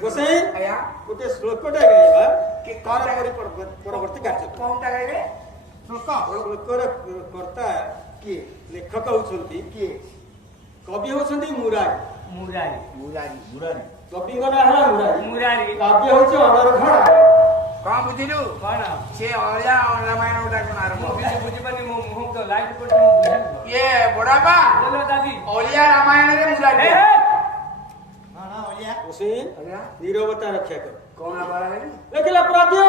गोसाई गोटे श्लोकटा गाइबा कि तार परवर्ती कार्य कोनटा गाइबे श्लोकर कर्ता किए लेखक होउछंती किए कवि होउछंती मुरारी मुरारी मुरारी मुरारी कवि गला हला मुरारी मुरारी काव्य होउछ अनर्घड़ा कौन बुझिलु कौन से अलिया रामायण उठा कोन आरंभ बुझी पानी मुह तो लाइट पड़ मु बुझल ये बड़ापा बोलो दादी अलिया रामायण रे मुरारी हां हां अलिया उसे नीरवता रक्षा कर कौन आवाज रे देखला प्रद्यो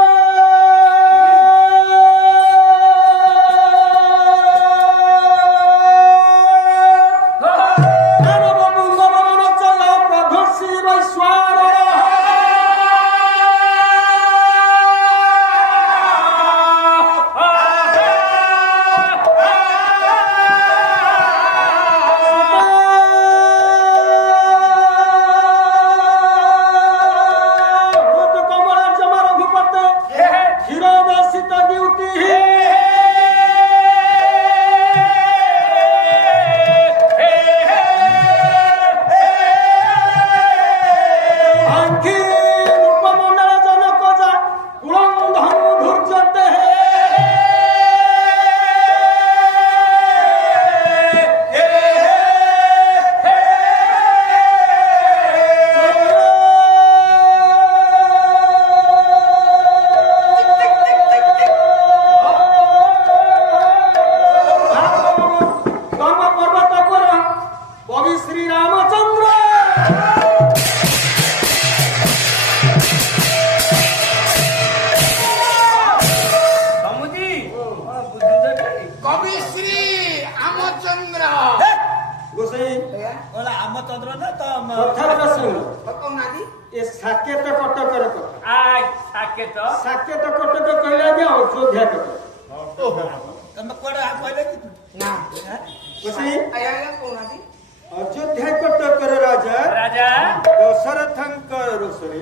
अयोध्या कटकर राजा राजा दशरथंकर रोसरे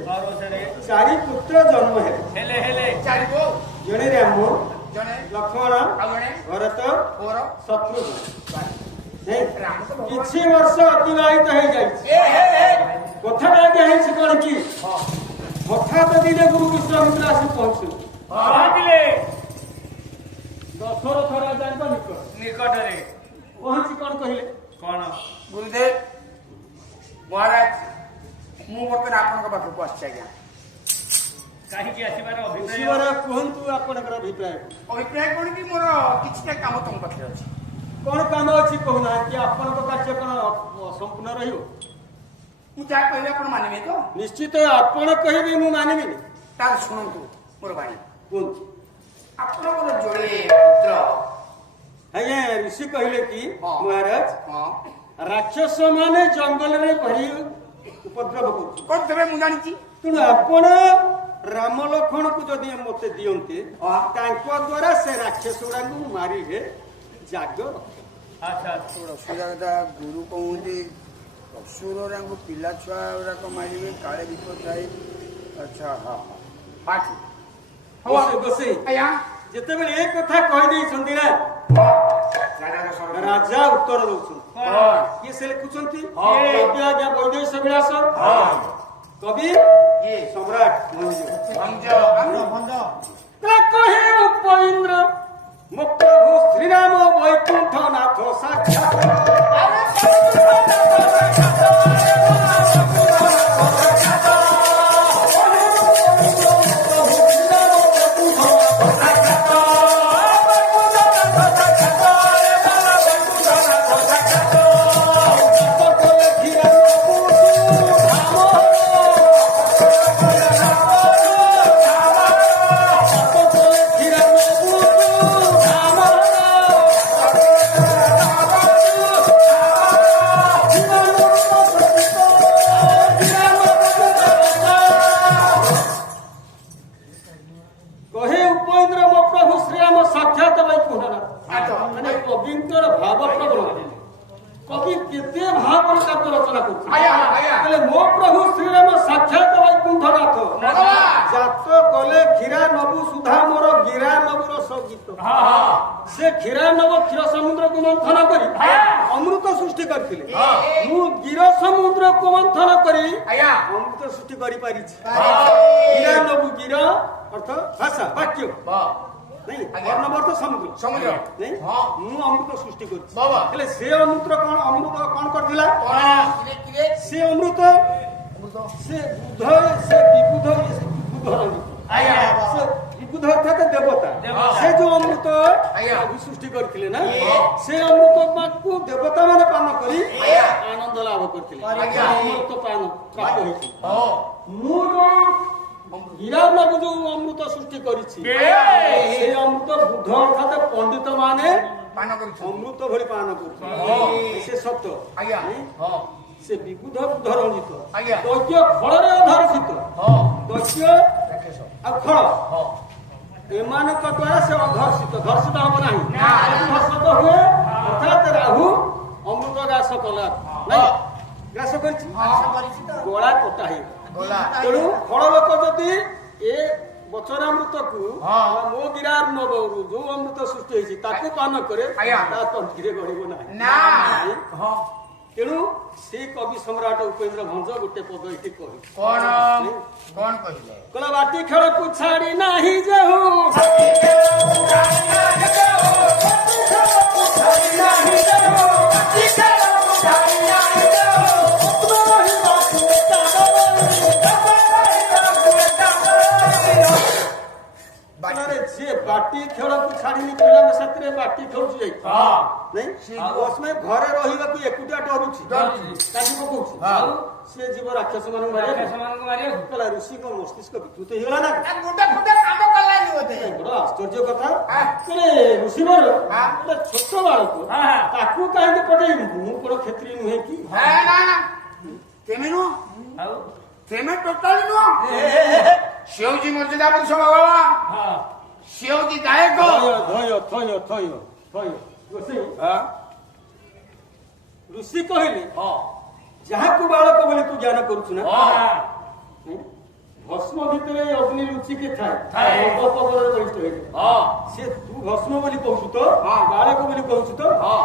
चारि पुत्र जन्म हेले चारि को जने राम जने लक्ष्मण जने भरत और शत्रुघ्न किछि वर्ष अतिबाहित हो जाय कथाटा आगे है कोन की हठात दिने गुरु विश्वामित्र आसी पहुंचले भागिले दशरथ राजा निकट रे पहुंची कोन कहिले कौन गुरुदेव महाराज मु बर्तन आपन पाखक आछि आज्ञा काहीकि आसीबार अभिप्राय कहंतु आपनकर अभिप्राय अभिप्राय कोन कि मोर किछटा काम तुम पाखे अछि कोन काम अछि कहना कि आपन को कार्य कोन संपूर्ण रहियो मु जा कहले आपन मानिबे तो निश्चित आपन कहिबे मु मानिबे तार सुनंतु मोर भाई कोन आपन को जोड़े पुत्र आज्ञा ऋषि कहले कि महाराज राक्षस माने जंगल रे भरी उपद्रव करते मु जानी तेणु आपण राम लक्ष्मण को जदि मते दियंते तांको द्वारा से राक्षस गुड़ा मारी हे जाग अच्छा थोड़ा सुजाता गुरु कहूंती असुर को पिला छुआ को मारिबे काले विपद जाए अच्छा हां बाकी गोसे आया जेते बेले एक कथा कहि देई छंती ना राजा उत्तर दउछन ये से लिखुछंती कवि आज्ञा वैदेश विलास कवि ये सम्राट भंज कहे उपेंद्र मुक्त श्री राम वैकुंठ नाथ साक्षात କ୍ଷୀରାନବର ସଙ୍ଗୀତ ସେ କ୍ଷୀରାନବ କ୍ଷୀର ସମୁଦ୍ରକୁ ମନ୍ଥନ କରି ଅମୃତ ସୃଷ୍ଟି କରିଥିଲେ ମୁଁ ଗିର ସମୁଦ୍ରକୁ ମନ୍ଥନ କରି ଅମୃତ ସୃଷ୍ଟି କରିପାରିଛି କ୍ଷୀରାନବୁ ଗିର ଅର୍ଥ ଭାଷା ବାକ୍ୟ ନାଇଁ ବର୍ଣ୍ଣବର୍ତ୍ତ ସମୁଦ୍ର ନାଇଁ ମୁଁ ଅମୃତ ସୃଷ୍ଟି କରୁଛି ହେଲେ ସେ ଅମୃତ କଣ କରିଥିଲା ସେ ଅମୃତ ସେ ବୁଧ ସେ ବିବୁଧ ସେ ବିବୁଧ ଅର୍ଥାତ ଦେବତା ସେ ଯୋଉ ଅମୃତ ସୃଷ୍ଟି କରିଥିଲେ ନା ସେ ଅମୃତକୁ ଦେବତା ମାନେ ପାନ କରି ଆନନ୍ଦ ଲାଭ କରିଥିଲେ ଅମୃତ ପାନ ପ୍ରାପ୍ତ ହେଇଛି ମୁଁ ହୀରାନବ ଯୋଉ ଅମୃତ ସୃଷ୍ଟି କରିଛି ସେ ଅମୃତ ବୁଧ ଅର୍ଥାତ ପଣ୍ଡିତ ମାନେ ଅମୃତ ଭଳି ପାନ କରୁଛନ୍ତି ସେ ସତ ସେ ବିବୁଧ ବୁଧ ରଞ୍ଜିତ ଦୈତ୍ୟ ଫଳରେ ଅଧର୍ଷିତ ଦୈତ୍ୟ ଆଉ ଫଳ ଏମାନଙ୍କ ଦ୍ୱାରା ସେ ଅଧର୍ଷିତ ଧର୍ଷିତ ହବ ନାହିଁ ଧର୍ଷିତ ହୁଏ ଅର୍ଥାତ ରାହୁ ଅମୃତ ଗ୍ରାସ କଲା ନାଇଁ ଗ୍ରାସ କରିଛି ଗଳା କଟା ହେଇଗଲା ତେଣୁ ଫଳ ଲୋକ ଯଦି ଏ ବଚନାମୃତକୁ ମୋ ଗିରାନବରୁ ଯୋଉ ଅମୃତ ସୃଷ୍ଟି ହେଇଛି ତାକୁ ପାନ କରେ ତା ତଣ୍ଟିରେ ଗଳିବ ନାହିଁ ତେଣୁ ସେ କବି ସମ୍ରାଟ ଉପେନ୍ଦ୍ର ଭଞ୍ଜ ଗୋଟେ ପଦ ଏଠି କହି କହିଲା ବାଟି ଖେଳକୁ ଛାଡି ନାହିଁ ଯେହୁ ସିଏ ବାଟି ଖେଳକୁ ଛାଡିନି ପିଲାଙ୍କ ସାଥିରେ ବାଟି ଖେଳୁଛି ଯାଇ ନାଇଁ ଘରେ ରହିବାକୁ ଏକୁଟିଆ ଡରୁଛି କାଲି ପକଉଛି ଆଉ ସେ ଯିବ ରାକ୍ଷସ ମାନଙ୍କୁ ମାରିବା ଋଷିଙ୍କ ମସ୍ତିଷ୍କ ବିକୃତ ହେଇଗଲା ନା ବଡ ଆଶ୍ଚର୍ଯ୍ୟ କଥା ଋଷିଙ୍କର ଗୋଟେ ଛୋଟ ବାଳକ ତାକୁ କାହିଁକି ପଠେଇବୁ ମୁଁ କଣ କ୍ଷତ୍ରିୟ ନୁହେଁ କି ତେମେ ଟୋଟାଲି ନୁହଁ ସେ ହଉଛି ମର୍ଯ୍ୟାଦା ପୁରୁଷ ଭଗବାନ ସେ ହଉଛି ଗାୟକ ଋଷି କହିଲେ ଯାହାକୁ ବାଳକ ବୋଲି ତୁ ଜ୍ଞାନ କରୁଛୁ ନା ଭସ୍ମ ଭିତରେ ଅଗ୍ନି ଲୁଚିକେ ଥାଏ ସେ ତୁ ଭସ୍ମ ବୋଲି କହୁଛୁ ତ ବାଳକ ବୋଲି କହୁଛୁ ତ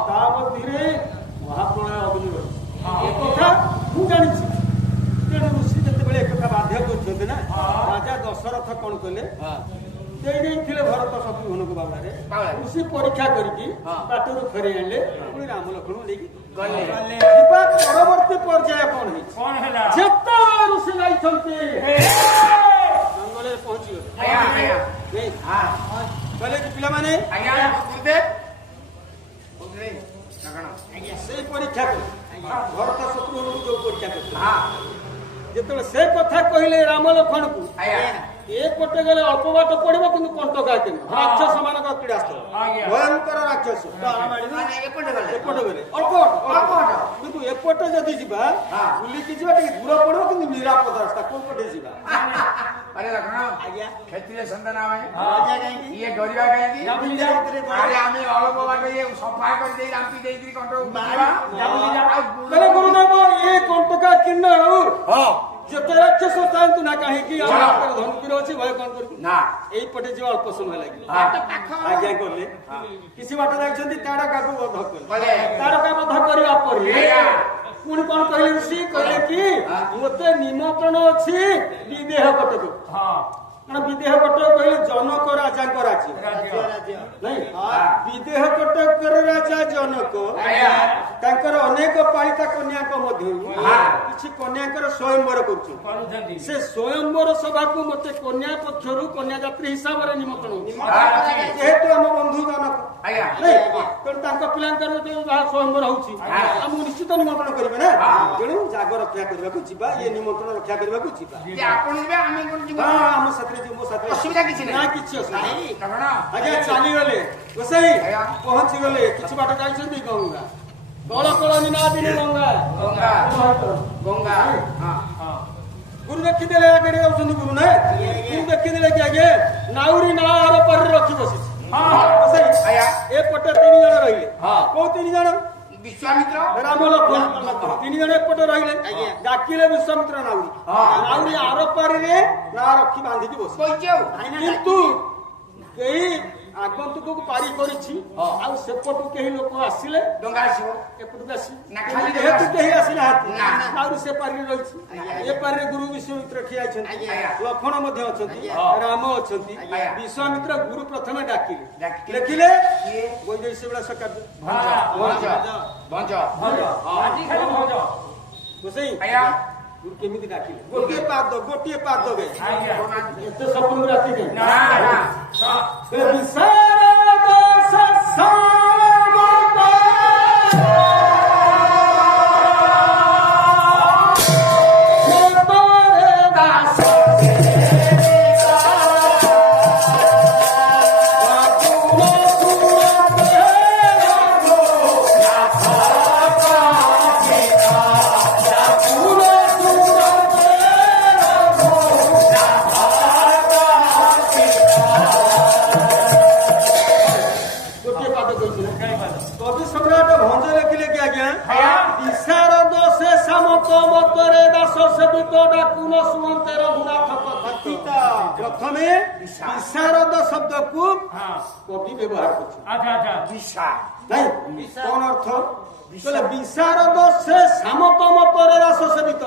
ତା ମଧ୍ୟରେ ମହାପ୍ରଳୟ ଅଗ୍ନି ରହିଛି ଏ କଥା ମୁଁ ଜାଣିଛି ତେଣୁ ଋଷି ଯେତେବେଳେ ଏକଥା ବାଧ୍ୟ କରୁଛନ୍ତି ନା ରାଜା ଦଶରଥ କଣ କଲେ ଦେଇଥିଲେ ଭରତ ଶତ୍ରୁଘ୍ନକୁ ବାବାରେ ଋଷି ପରୀକ୍ଷା କରିକି ପାଟରୁ ଫେରେଇ ଆଣିଲେ ପୁଣି ରାମ ଲକ୍ଷ୍ମଣ ନେଇକି ଯିବା ପରବର୍ତ୍ତୀ ପର୍ଯ୍ୟାୟ କଣ ହେଲା ଯେତେ ଋଷି ଯାଇଛନ୍ତି ଜଙ୍ଗଲରେ ପହଞ୍ଚିଗଲେ କହିଲେ କି ପିଲାମାନେ ସେଇ ପରୀକ୍ଷା କଲେ ଭରତ ଶତ୍ରୁଘ୍ନକୁ ଯୋଉ ପରୀକ୍ଷା କରିଥିଲେ ଯେତେବେଳେ ସେ କଥା କହିଲେ ରାମ ଲକ୍ଷ୍ମଣକୁ ଏପଟେ ଗଲେ ଅଳ୍ପ ବାଟ ପଡିବ କିନ୍ତୁ କଣ୍ଟକା ରାକ୍ଷସ ମାନଙ୍କ କ୍ରୀଡ଼ାସ୍ଥଳ ଭୟଙ୍କର ରାକ୍ଷସ ଏପଟେ ଗଲେ ଅଳ୍ପ କିନ୍ତୁ ଏପଟେ ଯଦି ଯିବା ବୁଲିକି ଯିବା ଟିକେ ଦୂର ପଡିବ କିନ୍ତୁ ନିରାପଦ ରାସ୍ତା କୋଉ ପଟେ ଯିବା କ୍ଷତ୍ରିୟ ସନ୍ତାନ ଇଏ ଡରିବା କାହିଁକି ଆମେ ଅଳ୍ପ ବାଟ ଇଏ ସଫା କରିଦେଇ ରାମ୍ପି ଦେଇକିରି କଣ୍ଟକ ଗୁରୁଦେବ ଏ କଣ୍ଟକା କିନ୍ନ ଯେତେ ରାକ୍ଷସ ଥାଆନ୍ତୁ ନା କାହିଁକି ଧନୁତୀର ଅଛି ଭୟ କଣ କରିବୁ ନା ଏଇପଟେ ଯିବା ଅଳ୍ପ ସମୟ ଲାଗିବ ଆଜ୍ଞା କଲେ କିଛି ବାଟ ଯାଇଛନ୍ତି ତାରକାକୁ ବଧ କଲେ ତାରକା ବଧ କରିବା ପରେ ପୁଣି କଣ କହିଲେ ଋଷି କହିଲେ କି ମତେ ନିମନ୍ତ୍ରଣ ଅଛି ବିଦେହ କଟକ କାରଣ ବିଦେହ କଟକ କହିଲେ ଜନକ ରାଜାଙ୍କ ରାଜ୍ୟ ନାଇଁ ବିଦେହ କଟକର ରାଜା ଜନକ ତାଙ୍କର ଅନେକ ପାଳିତା କନ୍ୟାଙ୍କ ମଧ୍ୟରୁ କିଛି କନ୍ୟାଙ୍କର ସ୍ୱୟଂବର କରୁଛନ୍ତି ସେ ସ୍ୱୟଂବର ସଭାକୁ ମତେ କନ୍ୟା ପକ୍ଷରୁ କନ୍ୟା ଯାତ୍ରୀ ହିସାବରେ ନିମନ୍ତ୍ରଣ ଯେହେତୁ ଆମ ବନ୍ଧୁ ଜନକ ତେଣୁ ତାଙ୍କ ପିଲାଙ୍କର ଯାହା ସ୍ୱୟଂବର ହଉଛି ଆମକୁ ନିଶ୍ଚିତ ନିମନ୍ତ୍ରଣ କରିବେ ନା ତେଣୁ ଜାଗ ରକ୍ଷା କରିବାକୁ ଯିବା ଇଏ ନିମନ୍ତ୍ରଣ ରକ୍ଷା କରିବାକୁ ଯିବା ଆମ ସାଥିରେ ମୋ ସାଥିରେ ଅସୁବିଧା କିଛି ନାହିଁ କିଛି ଅସୁବିଧା ଆଜ୍ଞା ଚାଲିଗଲେ ଗୋସାଇ ପହଞ୍ଚିଗଲେ କିଛି ବାଟ ଯାଇଛନ୍ତି ଗଙ୍ଗା କଳ କଳ ନିନାଦିନୀ ଗଙ୍ଗା ଗଙ୍ଗା ଗୁରୁ ଦେଖିଦେଲେ ଆଗରେ ଯାଉଛନ୍ତି ଗୁରୁ ନା ଗୁରୁ ଦେଖିଦେଲେ କି ଆଜ୍ଞା ନାଉରୀ ନାଳ ଆର ପାରେ ରଖି ବସିଛି ଏପଟେ 3 ଜଣ ରହିଲେ କୋଉ 3 ଜଣ ବିଶ୍ୱାମିତ୍ର ରାମ ଲକ୍ଷ୍ମଣ 3 ଜଣ ଏପଟେ ରହିଲେ ଡାକିଲେ ବିଶ୍ୱାମିତ୍ର ନାଉରୀ ଆର ପାରିରେ ନା ରଖି ବାନ୍ଧିକି ବସି କିନ୍ତୁ କେହି ଆଗନ୍ତୁକକୁ ପାରି କରିଛି ଆଉ ସେପଟୁ କେହି ଲୋକ ଆସିଲେ ଡଙ୍ଗା ଆସିବ ଏପଟକୁ ଆସି ନା ଖାଲି ଯେହେତୁ କେହି ଆସିନାହାନ୍ତି ନା। ଆହୁରି ସେ ପାରିରେ ରହିଛି ଏ ପାରିରେ ଗୁରୁ ବିଶ୍ୱାମିତ୍ର ଠିଆ ହେଇଛନ୍ତି ଲକ୍ଷ୍ମଣ ମଧ୍ୟ ଅଛନ୍ତି ରାମ ଅଛନ୍ତି ବିଶ୍ୱାମିତ୍ର ଗୁରୁ ପ୍ରଥମେ ଡାକିଲେ ଲେଖିଲେ ବୈଦେଶିକ ବିଳାସ କାବ୍ୟ ବସେଇ ଗୁରୁ କେମିତି ଡାକିଲେ ଗୋଟିଏ ପାଦ ବେ ଏତେ ସ୍ୱପ୍ନ ରାତି କବି ସମ୍ରାଟ ଭଞ୍ଜ ଲେଖିଲେ କି ଆଜ୍ଞା ବିଶାରଦ ସେ ସାମନ୍ତ ମତରେ ଦାସ ସେବିତ ଡାକୁନ ସୁମନ୍ତେ ରଘୁନାଥ କଥା ପ୍ରଥମେ ବିଶାରଦ ଶବ୍ଦକୁ କବି ବ୍ୟବହାର କରୁଛି ନାଇଁ କଣ ଅର୍ଥ କହିଲେ ବିଶାରଦ ସେ ସାମନ୍ତ ମତରେ ଦାସ ସେବିତ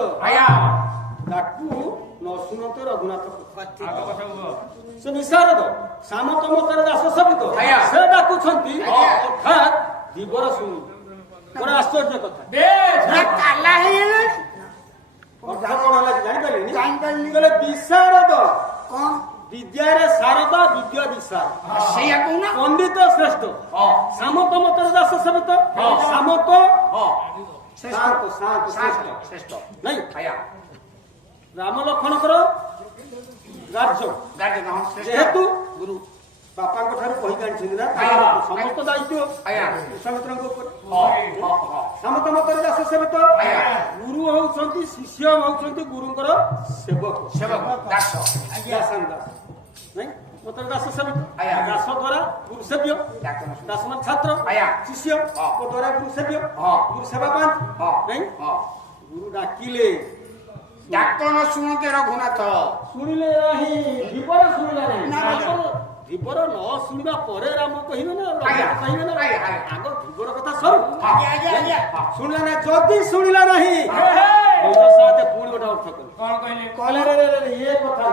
ତାକୁ ନ ଶୁଣନ୍ତେ ରଘୁନାଥ ସେ ବିଶାରଦ ସାମନ୍ତ ମତରେ ଦାସ ସେବିତ ସେ ଡାକୁଛନ୍ତି ଅର୍ଥାତ୍ ଦିବର ଶୁଣୁ ବଡ ଆଶ୍ଚର୍ଯ୍ୟ କଥା ଅର୍ଥ କଣ ହେଲା ଜାଣିପାରିଲେନି କହିଲେ ବିଶାରଦ କଣ ବିଦ୍ୟାରେ ଶାରଦ ବିଦ୍ୟା ବିଶାର ସେଇଆ କହୁନା ପଣ୍ଡିତ ଶ୍ରେଷ୍ଠ ସାମନ୍ତ ମତରେ ଦାସ ସେବିତ ସାମନ୍ତ ଶ୍ରେଷ୍ଠ ନାଇଁ ରାମ ଲକ୍ଷ୍ମଣଙ୍କର ରାଜ୍ୟ ଯେହେତୁ ଗୁରୁ ବାପାଙ୍କ ଠାରୁ କହି ଜାଣିଛନ୍ତି ନା ସମସ୍ତ ଦାୟିତ୍ୱ ବିଶ୍ୱାମିତ୍ରଙ୍କ ଉପରେ ସାମନ୍ତ ମତରେ ଦାସ ସେବିତ ଗୁରୁ ହଉଛନ୍ତି ଶିଷ୍ୟ ହଉଛନ୍ତି ଗୁରୁଙ୍କର ସେବକ ଦାସ ନାଇଁ ମତରେ ଦାସ ସେବିତ ଦାସ ଦ୍ୱାରା ଗୁରୁ ସେବ୍ୟ ଦାସ ମାନେ ଛାତ୍ର ଶିଷ୍ୟ ଦ୍ୱାରା ଗୁରୁ ସେବ୍ୟ ଗୁରୁ ସେବା ପାଆନ୍ତି ନାଇଁ ଗୁରୁ ଡାକିଲେ ଡାକନ ଶୁଣନ୍ତେ ରଘୁନାଥ ଶୁଣିଲେ ନାହିଁ ଧୀବର ଶୁଣିଲା ନାହିଁ ଧୀବର ନ ଶୁଣିବା ପରେ ରାମ କହିବେ ନା କହିବେ ନା ଆଗ ଧୀବର କଥା ସରୁ ଶୁଣିଲା ନାହିଁ ଯଦି ଶୁଣିଲା ନାହିଁ ପୁଣି ଗୋଟେ ଅର୍ଥ କହିଲେ ଇଏ କଥା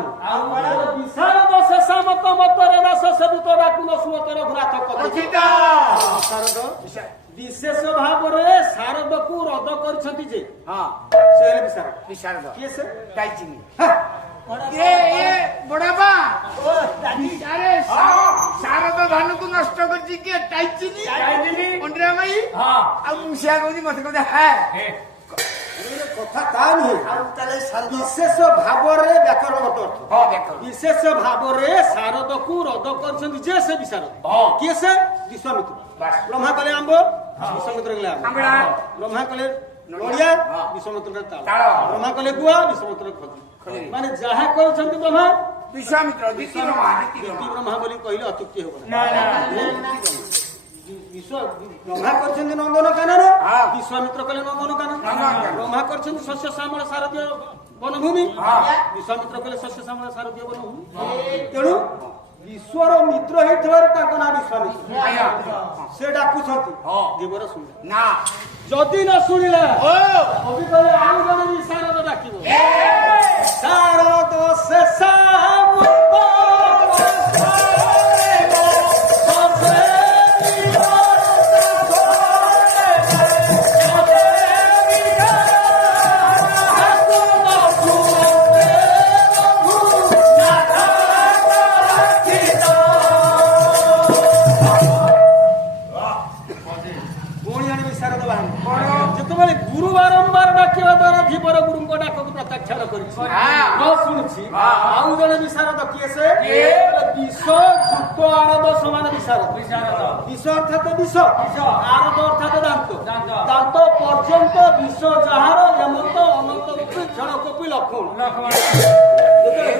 ବିଶାରଦ ଶେଷ ମତ ମତରେ ଦାସ ସେବିତ ଡାକୁନ ସୁମତେ ରଘୁନାଥ କଥା ବିଶେଷ ଭାବରେ ଶାରଦକୁ ରଦ କରିଛନ୍ତି ଯେ ସେ ହେଲେ ବିଶାରଦ କିଏ ସେ ଗାଇଚିନି ବଡାପା ଶାରଦ ଧାନକୁ ନଷ୍ଟ କରିଛି କିଏ ଟାଇଚିନି ପଣ୍ଡିରା ମାଇ ଆଉ ମୁଁ ସେଆ କହୁଛି ମତେ କହୁଛି କଥା ତା ନୁହେଁ ବିଶେଷ ଭାବରେ ବ୍ୟାକରଣଗତ ଅର୍ଥ ବିଶେଷ ଭାବରେ ଶାରଦକୁ ରଦ କରିଛନ୍ତି ଯେ ସେ ବିଶାରଦ କିଏ ସେ ବିଶ୍ୱାମିତ୍ର ବ୍ରହ୍ମା କଲେ ଆମ୍ବ ବିଶ୍ୱାମିତ୍ର କଲେ ଆମ୍ବ ବ୍ରହ୍ମା କଲେ ନଡ଼ିଆ ବିଶ୍ୱାମିତ୍ର ତାଳ ବ୍ରହ୍ମା କଲେ ଗୁଆ ବିଶ୍ୱାମିତ୍ର ଖଜୁରୀ ମାନେ ଯାହା କରୁଛନ୍ତି ବ୍ରହ୍ମା ବିଶ୍ୱାମିତ୍ର ଦ୍ୱିତୀୟ ବ୍ରହ୍ମା ବୋଲି କହିଲେ ଅତ୍ୟୁକ୍ତି ହେବ ବ୍ରହ୍ମା କରିଛନ୍ତି ନନ୍ଦନ କାନନ ବିଶ୍ୱାମିତ୍ର କଲେ ନନ୍ଦନ କାନନ ବ୍ରହ୍ମା କରିଛନ୍ତି ଶସ୍ୟ ଶ୍ୟାମଳ ଶାରଦୀୟ ବନଭୂମି ବିଶ୍ୱାମିତ୍ର କଲେ ଶସ୍ୟ ଶ୍ୟାମଳ ଶାରଦୀୟ ବନଭୂମି ତେଣୁ ବିଶ୍ୱର ମିତ୍ର ହେଇଥିବାରୁ ତାଙ୍କ ନାଁ ବିଶ୍ୱାମିତ୍ର ସେ ଡାକୁଛନ୍ତି ଦିବର ଶୁଣିଲା ନା ଯଦି ନ ଶୁଣିଲା କବି କହିଲେ ଆଉ ଜଣେ ବି ଶାରଦ ଡାକିବ ଶାରଦ ଶେଷ ଯେତେବେଳେ ଗୁରୁ ବାରମ୍ବାର ଡାକିବା ଦ୍ୱାରା ଧୀବର ଗୁରୁଙ୍କ ଡାକକୁ ପ୍ରତ୍ୟାଖ୍ୟାନ କରିଛି ନ ଶୁଣୁଛି ଆଉ ଜଣେ ବିଶାରଦ କିଏ ସେ ବିଷ ଯୁକ୍ତ ଆରଦ ସମାନ ବିଶାରଦ ବିଷ ଅର୍ଥାତ ବିଷ ଆରଦ ଅର୍ଥାତ ଦାନ୍ତ ଦାନ୍ତ ପର୍ଯ୍ୟନ୍ତ ବିଷ ଯାହାର ଏମନ୍ତ ଅନନ୍ତ ରୂପୀ କ୍ଷଣ କପି ଲକ୍ଷ୍ମଣ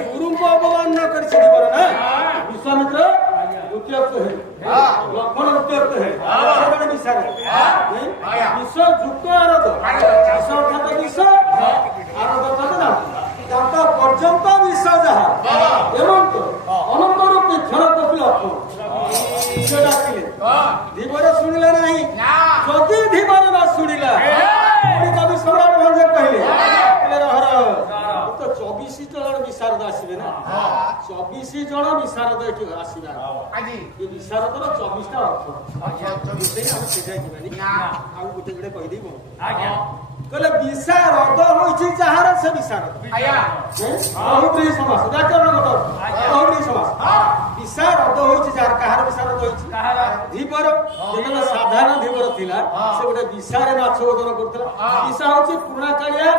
ଗୁରୁଙ୍କୁ ଅବମାନନା କରିଛି ଧୀବର ନା ବିଶ୍ୱାମିତ୍ର ଦ୍ୱିତୀୟତ୍ୱ ହେଲେ ଲକ୍ଷ୍ମଣ ଦ୍ୱିତୀୟତ୍ୱ ହେଲେ ସେମାନେ ବିଶାରଦ ବିଷ ଯୁକ୍ତ ଆରଦ ବିଷ ଅର୍ଥାତ ବିଷ ଆରଦ ଅର୍ଥାତ ଦାନ୍ତ ପର୍ଯ୍ୟନ୍ତ ବିଷ ଯାହା ଏମନ୍ତ ଅନନ୍ତ ରୂପୀ କ୍ଷଣ କପି ଲକ୍ଷ୍ମଣ ନିଜେ ଡାକିଲେ ଧୀବର ଶୁଣିଲା ନାହିଁ ଯଦି ଧୀବର ନ ଶୁଣିଲା କବି ସମ୍ରାଟ ଭଞ୍ଜ କହିଲେ ରହ ତ 24 ଜଣ ବିଶାରଦ ଆସିବେ ନା 24 ଜଣ ବିଶାରଦ ଏଠି ଆସିବେ ଏ ବିଶାରଦର 24ଟା ଅର୍ଥ ଆମେ ସେଟା ଯିବାନି ଆଉ ଗୋଟେ ଗୋଟେ କହିଦେଇବ କହିଲେ ବିଶାରଦ ହୋଇଛି ଯାହାର ସେ ବିଶାରଦ ବହୁବ୍ରୀହି ସମାସ ବ୍ୟାକରଣ ବହୁବ୍ରୀହି ସମାସ ବିଶାରଦ ହୋଇଛି ଯାହାର କାହାର ବିଶାରଦ ହୋଇଛି ଧୀବର ଯେତେବେଳେ ସାଧାରଣ ଧୀବର ଥିଲା ସେ ଗୋଟେ ବିଶାରେ ମାଛ ଓଜନ କରୁଥିଲା ବିଶା ହଉଛି ପୁରୁଣା କାଳିଆ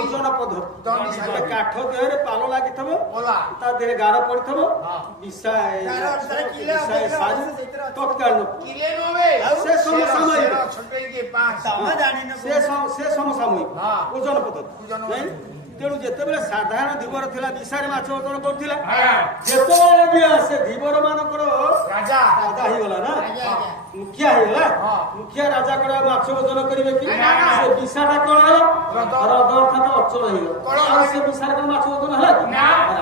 ଓଜନ ପଦ୍ଧତି କାଠ ଦେହରେ ପାଲ ଲାଗିଥିବ ତା ଦେହରେ ଗାର ପଡିଥିବ ବିଶା ସାରି ତତ୍କାଳ ସେ ସମସାମୟିକ ସେ ସମସାମୟିକ ଓଜନ ପଦ୍ଧତି ତେଣୁ ଯେତେବେଳେ ସାଧାରଣ ଧୀବର ଥିଲା ବିଶାରେ ମାଛ ଓଜନ କରୁଥିଲା ଯେତେବେଳେ ବି ସେ ଧୀବର ମାନଙ୍କର ରାଜା ହେଇଗଲା ନା ମୁଖିଆ ହେଇଗଲା ମୁଖିଆ ରାଜା କଣ ମାଛ ଓଜନ କରିବେ କି ସେ ବିଶାଟା କଣ ହେଲା ହ୍ରଦ ଅର୍ଥାତ ଅଚଳ ହେଇଗଲା ଆଉ ସେ ବିଶାରେ କଣ ମାଛ ଓଜନ ହେଲା କି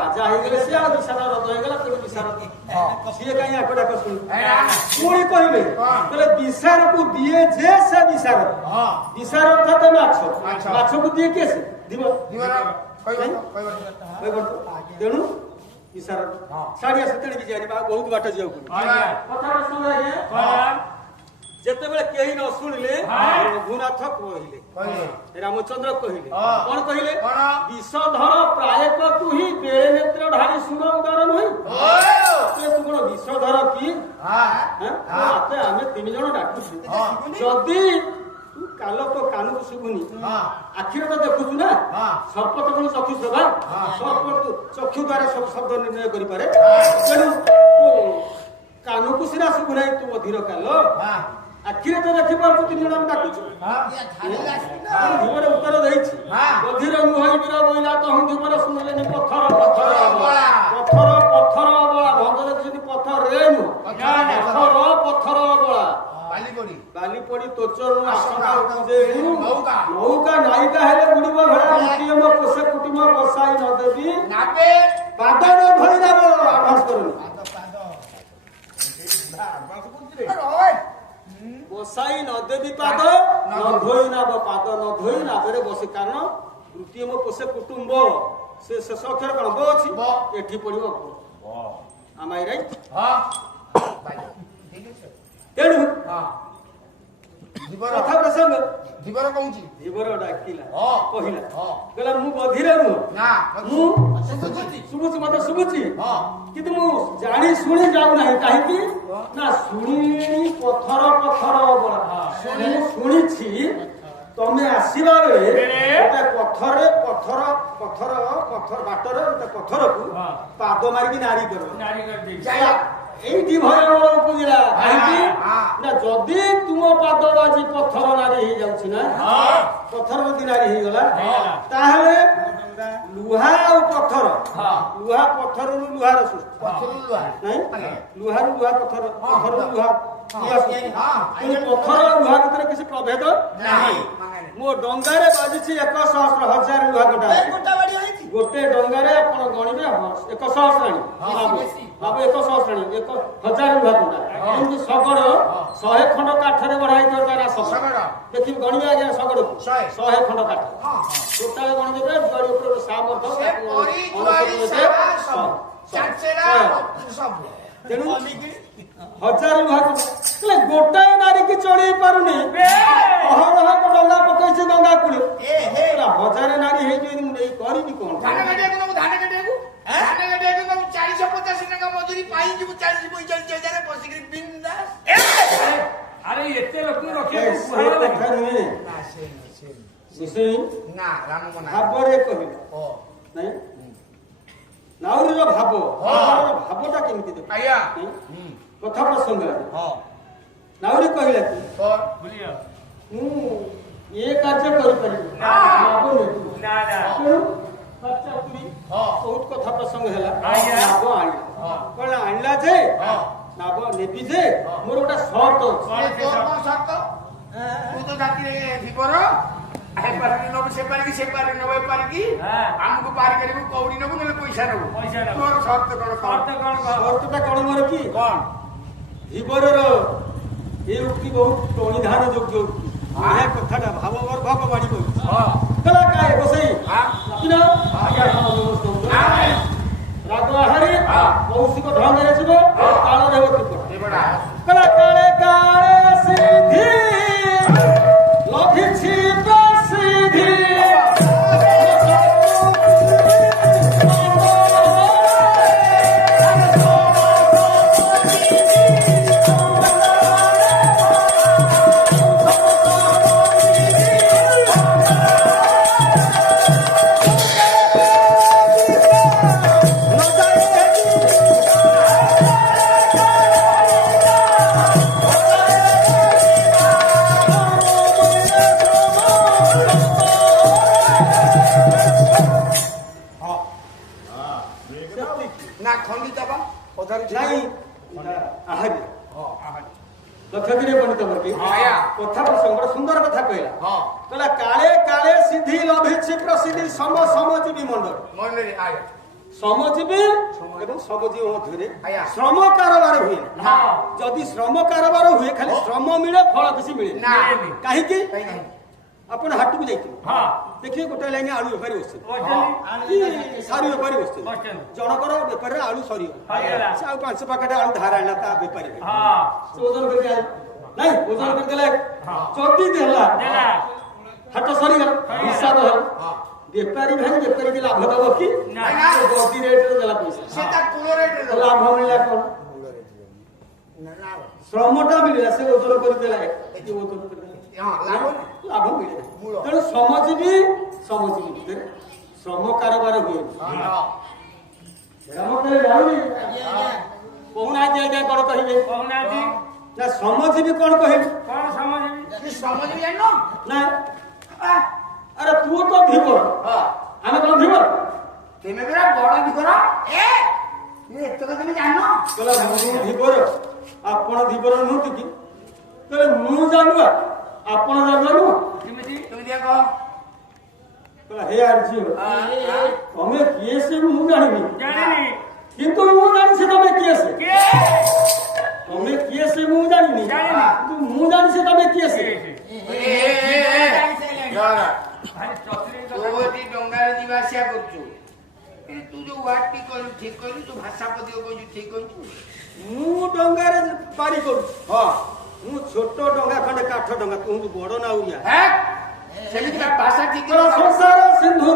ରାଜା ହେଇଗଲେ ସିଏ ଆଉ ବିଶାର ହ୍ରଦ ହେଇଗଲା ତେଣୁ ବିଶାର ସିଏ କାହିଁ ଆଗ ଡାକ ଶୁଣି ପୁଣି କହିଲେ କହିଲେ ବିଶାରକୁ ଦିଏ ଯେ ସେ ବିଶାର ବିଶାର ଅର୍ଥାତ ମାଛ ମାଛକୁ ଦିଏ କିଏ ସେ ତେଣୁ ବିଶାର ଶାଢୀ ଆସ ତେଣୁ ବି ଜାଣିବା ବହୁତ ବାଟ ଯିବାକୁ ଯେତେବେଳେ କେହି ନ ଶୁଣିଲେ ରଘୁନାଥ କହିଲେ ରାମଚନ୍ଦ୍ର କହିଲେ କଣ କହିଲେ ବିଷଧର ପ୍ରାୟକ ତୁ ହିଁ ବେନେତ୍ର ଢାଳି ଶୁଣ ଉଦାର ନୁହେଁ ତୁ କଣ ବିଷଧର କି ଆମେ 3 ଜଣ ଡାକୁଛୁ ଯଦି କାଲ ତ କାନକୁ ଶୁଭୁନି ଆଖିରେ ତ ଦେଖୁଛୁ ନା ସର୍ପ ତ କଣ ଚକ୍ଷୁ ସେବା ସର୍ପ ଚକ୍ଷୁ ଦ୍ୱାରା ସବୁ ଶବ୍ଦ ନିର୍ଣ୍ଣୟ କରିପାରେ ତେଣୁ କାନକୁ ସିନା ଶୁଭୁ ନାହିଁ ତୁ ଅଧୀର କାଲ ଆଖିରେ ତ ଦେଖିପାରୁଛୁ 3 ଜଣ ଡାକୁଛୁ ଧୀବର ଉତ୍ତର ଦେଇଛି ଅଧୀର ନୁହଁ ବୀର ବୋଇଲା ତ ହୁଁ ଧୀବର ଶୁଣିଲେନି ପଥର ପଥର ପଥର ପଥର ଅବଳା ଭଙ୍ଗ ଦେଖିଛନ୍ତି ପଥରରେ ନୁହଁ ପଥର ଅବଳା ବାଲି ପଡି ତୋଚରୁ ଆଶଙ୍କା ଉପଜେଇ ନୌକା ନାୟିକା ହେଲେ ବୁଡିବ ଭେଳା ନିୟମ କୋଷେ କୁଟୁମ୍ବ ବସାଇ ନ ଦେବି ପାଦ ନ ଧରି ନବ ଆଭାସ କରୁନି ବସାଇ ନ ଦେବି ପାଦ ନ ଧୋଇ ନବ ପାଦ ନ ଧୋଇ ନାବରେ ବସେ କାରଣ ତୃତୀୟ କୋଷେ କୁଟୁମ୍ବ ସେ ଶେଷ ଅକ୍ଷର କଣ ବ ଅଛି ଏଠି ପଡିବ am I right? ତେଣୁ କଥା ପ୍ରସଙ୍ଗ ଧୀବର କହୁଛି ଧୀବର ଡାକିଲା କହିଲା କହିଲା ମୁଁ ବଧିର ନୁହଁ ମୁଁ ଶୁଭୁଛି ମତେ ଶୁଭୁଛି କିନ୍ତୁ ମୁଁ ଜାଣି ଶୁଣି ଯାଉନାହିଁ କାହିଁକି ନା ଶୁଣିଲି ପଥର ପଥର ଶୁଣିଛି ତମେ ଆସିବା ବେଳେ ଗୋଟେ ପଥରରେ ପଥର ବାଟରେ ଗୋଟେ ପଥରକୁ ପାଦ ମାରିକି ନାରୀ କରିବ এইটি ভয়াবহ উপজেলা কাহিঁকি না যদি তুম পাদ বাজি পথর নারী হয়ে যাচ্ছে না পথর যদি নারী হয়ে গলা তাহলে লুহা আর পথর লুহা পথর লুহার সৃষ্টি নাই লুহার লুহা পথর পথর লুহা পথর লুহা ভিতরে কিছু প্রভেদ নাই মো ডঙ্গারে বাজিছি 1,000 লুহা গোটা গোটে ডঙ্গারে আপন গণিবে 1,000 রাণী বাবু 1,000 রাণী 1,000 লুহা গোটা কিন্তু শଗড় 100 খଣ୍ଡ কাঠরে বড়াই দরকার শগড় দেখি গণিবে আগে শগড় 100 খଣ୍ଡ কাঠ টোটাল গণিবে গাড়ি উপরে সামর্থ তেণু 1000 লুহা গোটাଏ ନାରୀ କି ଚଢେଇ ପାରୁନି ଅହରହ ଡଙ୍ଗା ପକେଇছে ଗଙ୍ଗା କୂଳେ 1000 ନାରୀ ହେଇଯିବ ମୁଁ ନେଇ କରିବି କଣ ଧାନ କାଟିବାକୁ 450 ଟଙ୍କା ମଜୁରୀ ପାଇଯିବୁ 40-45 ବସିକି ବିନ୍ଦାସ ଆରେ ଏତେ ଲୋକ ରଖିବାକୁ କୁହାଗଲା ନା ରାମ ମନା ଭାବରେ କହିଲେ ନାଇଁ ନାଉରୀର ଭାବଟା କେମିତି ଦେଖ ଆଜ୍ଞା କଥା ପ୍ରସଙ୍ଗ ନାଉରୀ କହିଲା କି ମୁଁ ଏ କାର୍ଯ୍ୟ କରିପାରିବି ବହୁତ କଥା ପ୍ରସଙ୍ଗ ହେଲା ନାବ ଆଣିଲା କଣ ଆଣିଲା ଯେ ନାବ ନେବି ଯେ ମୋର ଗୋଟେ ସର୍ଟ ଅଛି ତୁ ତ ଜାତିରେ ଧୀବର ନବୁ ସେ ପାରିକି ଆମକୁ ପାରି କରିବୁ କଉଡି ନବୁ ନହେଲେ ପଇସା ନବୁ ତୋର ସର୍ତ୍ତ କଣ ସର୍ତ୍ତଟା କଣ ମୋର କି କଣ ଧୀବରର ଏ ଉକ୍ତି ବହୁତ ଟଣିଧାନ ଯୋଗ୍ୟ ଉକ୍ତି। ଏହା କଥାଟା ଭାବ ଭାବ ବାଣୀ କହିଛି। କଲା କାଏ ବସେଇ ରାଗ ଆହାରି କୌଶିକ ଢଙ୍ଗରେ ଯିବ କାଳରେ ହେବ ତ୍ରିପଟ। କଲା କାଳେ କାଳେ ସିଦ୍ଧି ଲଭିଛି ପ୍ରସିଦ୍ଧି ନା ଖଣ୍ଡିତ ବା ଅଧାରୁ ନାଇଁ ଆହାରି ଲକ୍ଷଗିରି ପଣ୍ଡିତ ବର୍ଗୀ କଥା ପ୍ରସଙ୍ଗ ସୁନ୍ଦର କଥା କହିଲା। କହିଲା କାଳେ କାଳେ ସିଦ୍ଧି ଲଭିଛି ପ୍ରସିଦ୍ଧି ସମ ସମଜୀବୀ ମଣ୍ଡଳ ମନରେ ଆଜ୍ଞା ସମଜୀବୀ ଏବଂ ସମଜୀବ ମଧ୍ୟରେ ଆଜ୍ଞା। ଶ୍ରମ କାରବାର ହୁଏ। ଯଦି ଶ୍ରମ କାରବାର ହୁଏ ଖାଲି ଶ୍ରମ ମିଳେ ଫଳ କିଛି ମିଳେ ନା କାହିଁକି? କାହିଁ ଆପଣ ହାଟକୁ ଯାଇଥିବେ ଦେଖିବେ ଗୋଟେ ଲାଇନ ଆଳୁ ବେପାରୀ ବସିଛନ୍ତି ସାରୁ ବେପାରୀ ବସିଛନ୍ତି ଜଣକର ବେପାରରେ ଆଳୁ ସରିବ ସେ ଆଉ 5 ପାକେଟ ଆଳୁ ଧାର ଆଣିଲା ତା ବେପାରୀ ସେ ଓଜନ କରିକି ଆଇଲା ନାଇଁ ଓଜନ କରିଦେଲେ ଯଦି ଦେଲା ହାଟ ସରିଗଲା ହିସାବ ହେଲା ବେପାରୀ ଭାଇ ବେପାରୀ କି ଲାଭ ଦବ କି ଗଦି ରେଟରେ ଦେଲା ପଇସା ସେ ତା କୂଳ ରେଟରେ ଦେଲା ଲାଭ ମିଳିଲା କଣ ଶ୍ରମଟା ମିଳିଲା ସେ ଓଜନ କରିଦେଲା ଏଠି ଓଜନ କରିଦେଲା ଲାଭ ମିଳେ ତେଣୁ ସମଜୀବୀ ଭିତରେ ଶ୍ରମ କାରବାର ହୁଏ। କହୁନାହାନ୍ତି ଆଜ୍ଞା କଣ କହିବେ କହୁନାହାନ୍ତି ନା ଶ୍ରମଜୀବୀ କଣ କହିବେ କଣ ସମଝିବି ସମଝିବି ଜାଣିନ ନା ଆରେ ତୁ ତ ଧୀବର ଆମେ କଣ ଧୀବର ତୁମେ ପୁରା ବଡ ଧୀବର ଏତେ କଥା ତମେ ଜାଣିନ କହିଲା ମୁଁ ଧୀବର ଆପଣ ଧୀବର ନୁହନ୍ତି କି କହିଲେ ମୁଁ ଜାଣୁଆ ଆପଣ ଜାଣୁଆ କେମିତି ତୁମେ ଟିକେ କହ କହିଲା ହେ ଝିଅ ତମେ କିଏ ସେ ମୁଁ ଜାଣିନି ଜାଣିନି କିନ୍ତୁ ମୁଁ ଜାଣିଛି ତମେ କିଏ ସେ ତମେ କିଏ ସେ ମୁଁ ଜାଣିନି କିନ୍ତୁ ମୁଁ ଜାଣିଛି ତମେ କିଏ ସେ ଡଙ୍ଗାରେ ଯିବା ଆସିବା କରୁଛୁ ତୁ ଯୋଉ ୱାର୍ଡଟି କହିଲୁ ଠିକ କହିଲୁ ତୁ ଭାଷା ପଦ୍ୟ କହିଛୁ ଠିକ କହିଛୁ ମୁଁ ଡଙ୍ଗାରେ ପାରି କରୁଛି ମୁଁ ଛୋଟ ଡଙ୍ଗା ଖଣ୍ଡେ କାଠ ଡଙ୍ଗା ତୁ ବଡ ନାଉରିଆ ସେମିତି ଭାଷା ଠିକ ସଂସାର ସିନ୍ଧୁ